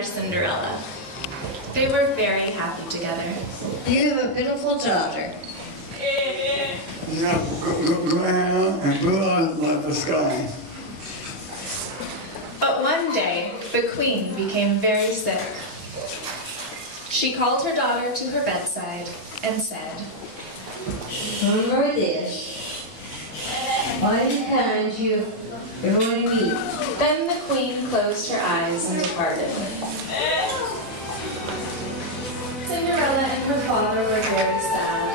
Cinderella. They were very happy together. You have a beautiful daughter. You have brown and blood like the sky. But one day, the queen became very sick. She called her daughter to her bedside and said, "Remember this. Why can't you everyone meet?" Then the queen closed her eyes and departed. Cinderella and her father were very sad.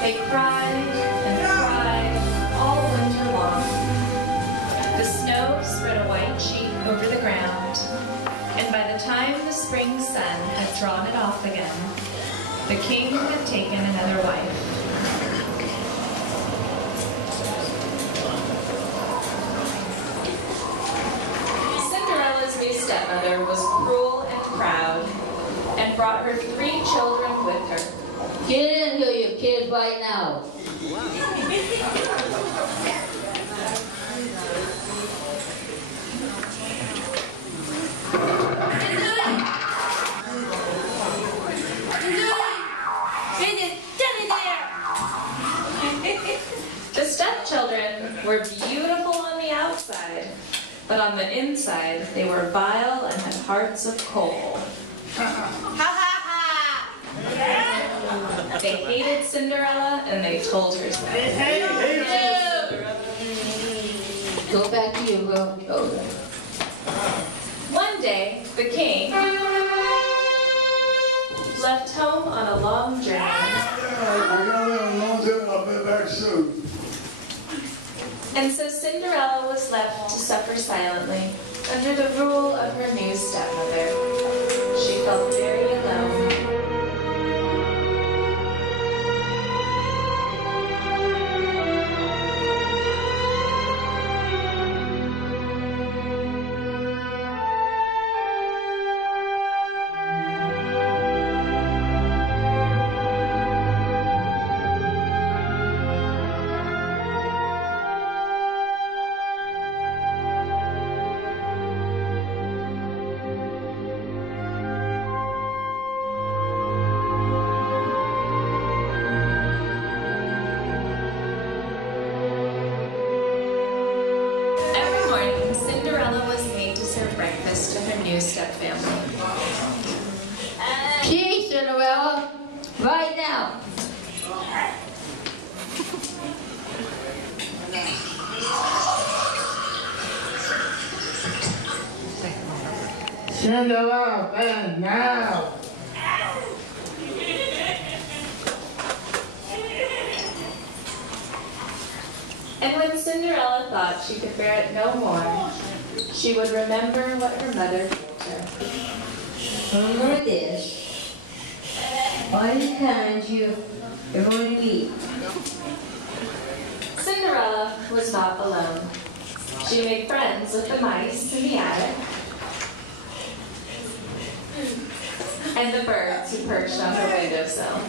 They cried and cried all winter long. The snow spread a white sheet over the ground, and by the time the spring sun had drawn it off again, the king had taken another wife. Cinderella's new stepmother was cruel and proud, and brought her 3 children with her. Get in here, you kids, right now. The stepchildren were beautiful on the outside, but on the inside they were vile and had hearts of coal. They hated Cinderella and they told her so. Go back to your room. One day, the king left home on a long journey. I got a long time, I'll be back soon. And so Cinderella was left to suffer silently under the rule of her new stepmother. She felt very alone. Breakfast to her new stepfamily. Tea, Cinderella, right now. Cinderella, bed now. And when Cinderella thought she could bear it no more, she would remember what her mother told her. Remember this. Why can't you everyone meet? Cinderella was not alone. She made friends with the mice in the attic and the birds who perched on her windowsill.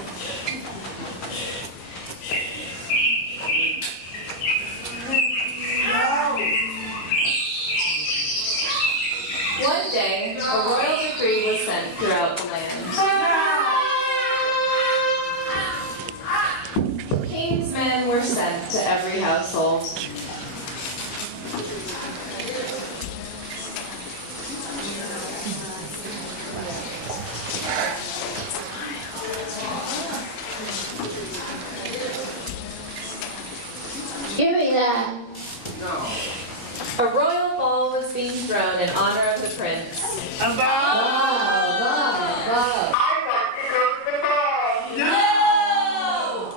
One day, a royal decree was sent throughout the land. King's men were sent to every household. Give me that. A royal ball was being thrown in honor of the prince. Wow. No!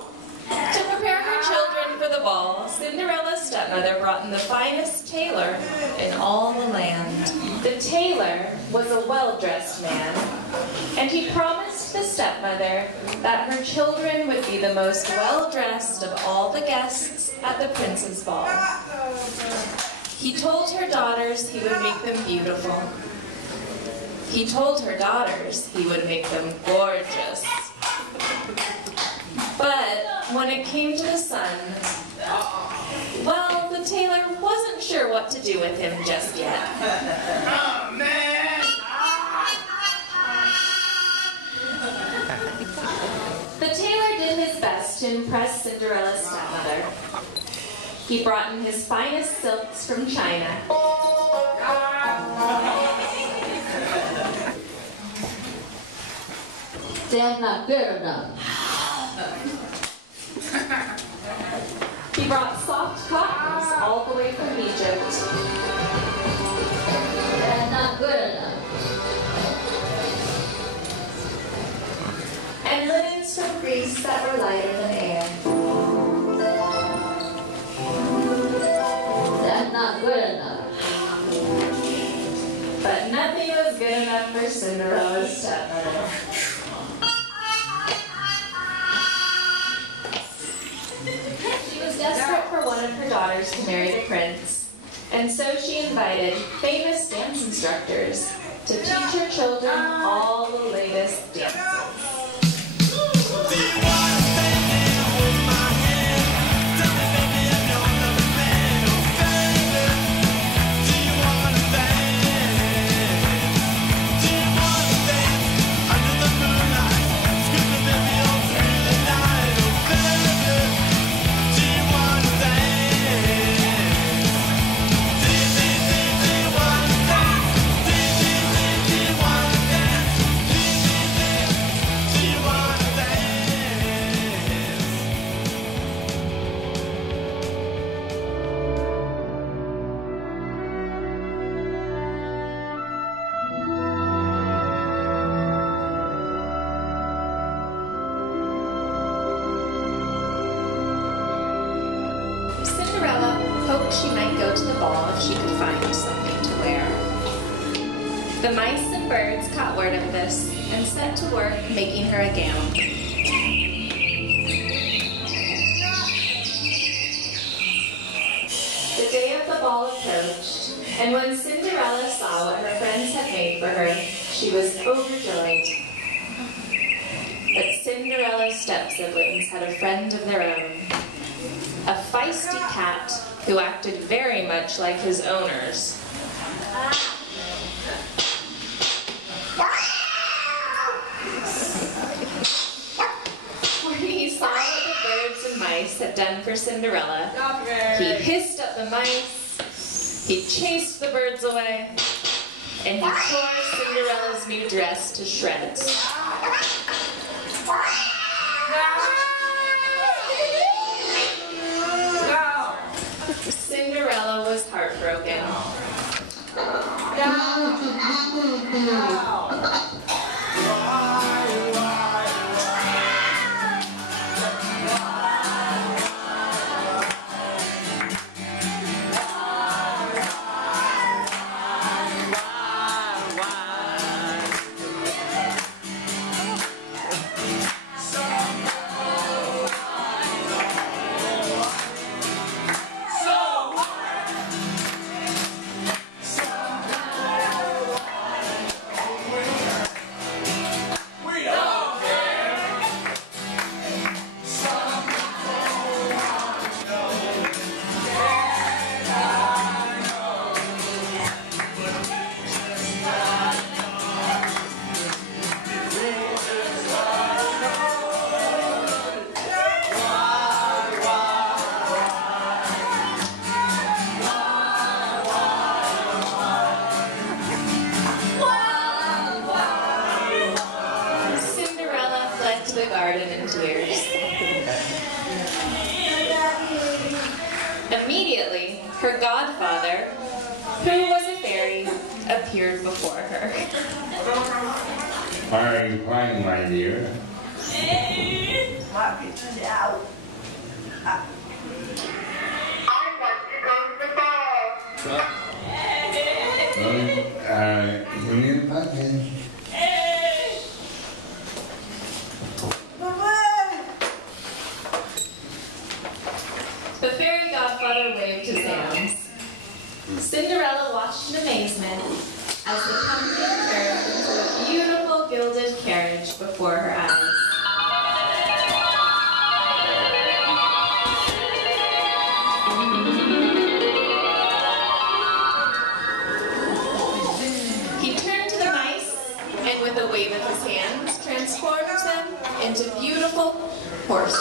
To prepare her children for the ball, Cinderella stepmother brought in the finest tailor in all the land. The tailor was a well-dressed man, and he promised the stepmother that her children would be the most well-dressed of all the guests at the prince's ball. He told her daughters he would make them beautiful. He told her daughters he would make them gorgeous. But when it came to the son, well, the tailor wasn't sure what to do with him just yet. Oh, man! The tailor did his best to impress Cinderella's stepmother. He brought in his finest silks from China. That's not good enough. He brought soft cottons all the way from Egypt. That's not good enough. And linens from Greece that were lighter than air. That's not good enough. But nothing was good enough for Cinderella's stepmother. She was desperate for one of her daughters to marry the prince, and so she invited famous dance instructors to teach her children all the latest dances. Cinderella hoped she might go to the ball if she could find something to wear. The mice and birds caught word of this and set to work making her a gown. The day of the ball approached, and when Cinderella saw what her friends had made for her, she was overjoyed. But Cinderella's step-siblings had a friend of their own. A feisty cat who acted very much like his owners. When he saw what the birds and mice had done for Cinderella, he hissed at the mice, he chased the birds away, and he tore Cinderella's new dress to shreds. Cinderella was heartbroken. The garden in tears. Immediately, her godfather, who was a fairy, appeared before her. Are you crying, my dear? I want Alright, give me the pumpkin. The fairy godfather waved his hands. Cinderella watched in amazement as the pumpkin turned into a beautiful gilded carriage before her eyes. He turned to the mice and with a wave of his hands transformed them into beautiful horses.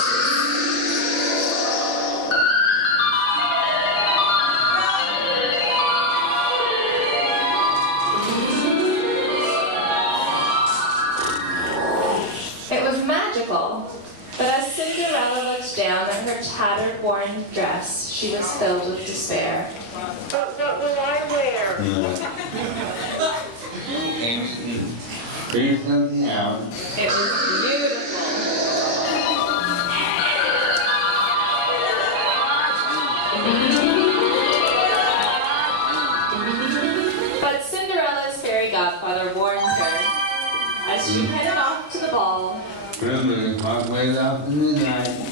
It was magical, but as Cinderella looked down at her tattered, worn dress, she was filled with despair. But what will I wear? Figure something out. It was beautiful. But Cinderella's fairy godfather warned her as she headed off to the ball. Really, halfway up in the night.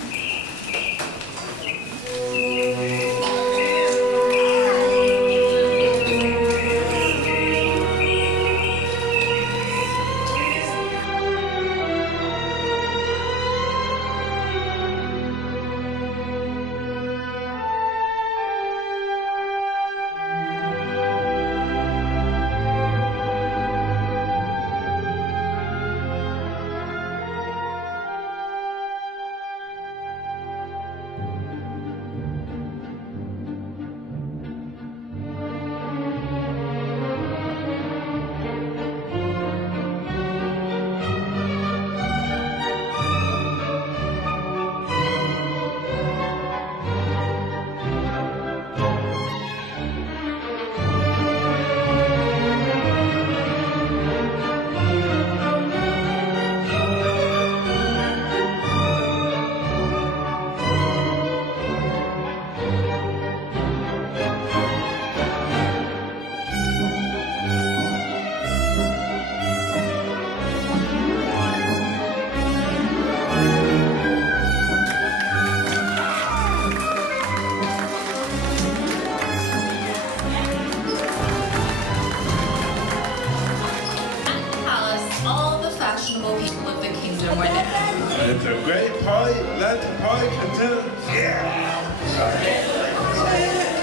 It's a great party. Let the party continue. Yeah.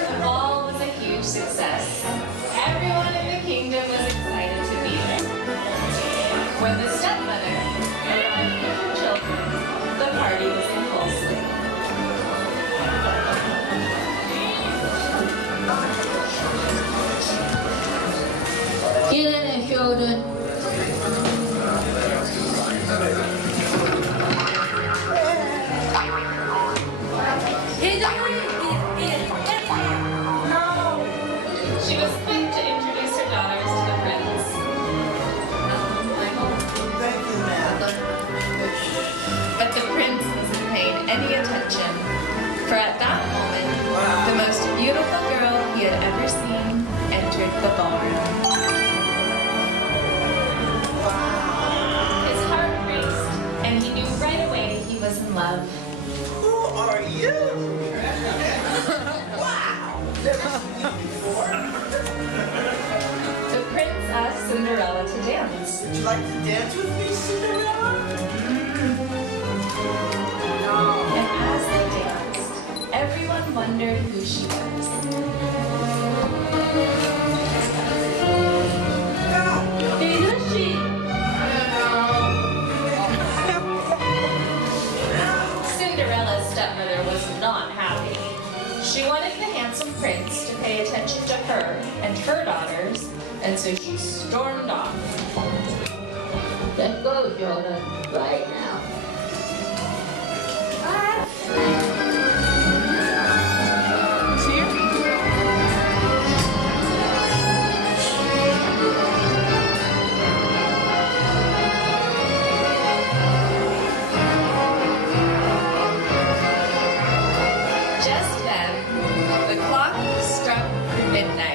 The ball was a huge success. Everyone in the kingdom was excited to be there. When the stepmother arrived with her children, the party was in full swing. Get in there, children. She was quick to introduce her daughters to the prince. But the prince wasn't paying any attention, for at that moment, the most beautiful girl he had ever seen entered the ballroom. His heart raced, and he knew right away he was in love. Who are you? Wow! Never seen you before. The prince asked Cinderella to dance. Would you like to dance with me, Cinderella? And as they danced, everyone wondered who she was. Who is she? Cinderella's stepmother was not happy. She wanted the handsome prince to pay attention to her and her daughters, and so she stormed off. Let's go, children. Right now. Just then, the clock struck midnight.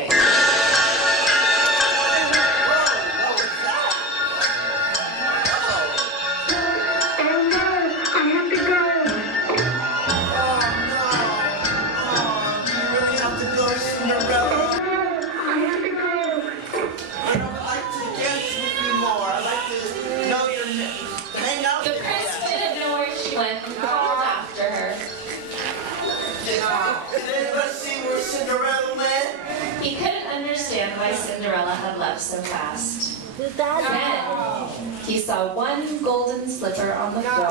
Did anybody see where Cinderella went? He couldn't understand why Cinderella had left so fast. Then he saw one golden slipper on the floor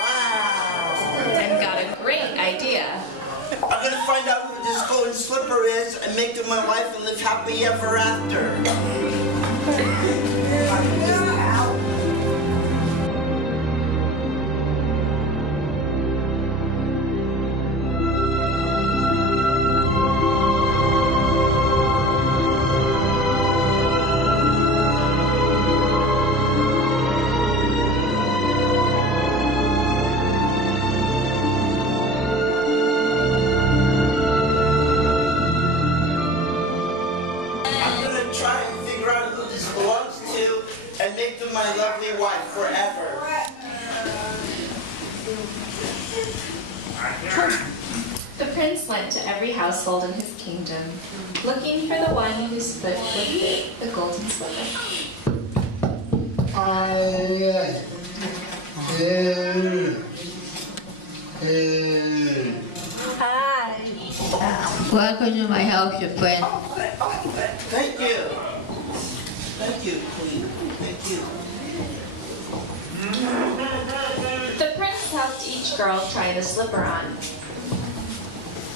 Wow. and got a great idea. I'm gonna find out who this golden slipper is and make them my wife and live happily ever after. Try and figure out who this belongs to and make them my lovely wife forever. The prince went to every household in his kingdom, looking for the one whose foot would fit the golden slipper. Welcome to my house, your friend. Thank you. Thank you, Queen. Thank you. The prince helped each girl try the slipper on.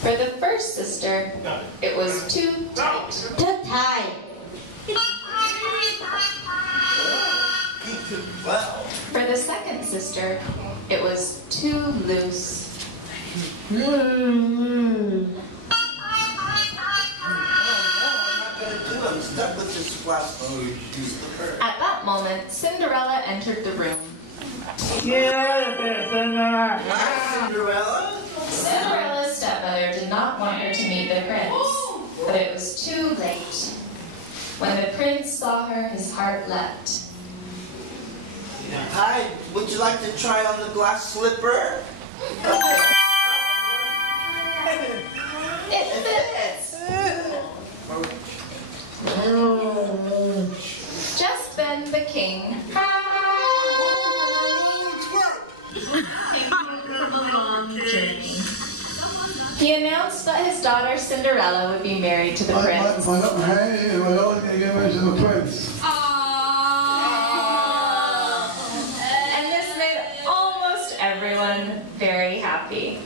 For the first sister, it was too tight. Too tight. Well, For the second sister, it was too loose. I'm not gonna do it. I'm stuck with this glass slipper. At that moment, Cinderella entered the room. Cinderella? Cinderella's stepmother did not want her to meet the prince, but it was too late. When the prince saw her, his heart leapt. Hi, would you like to try on the glass slipper? It fits! Just then the king from a long journey. He announced that his daughter Cinderella would be married to the prince. My hand was always going to give it to the prince. And this made almost everyone very happy.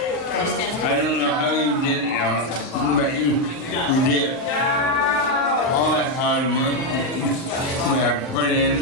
I don't know how you did it, but you did all that hard work that you put in.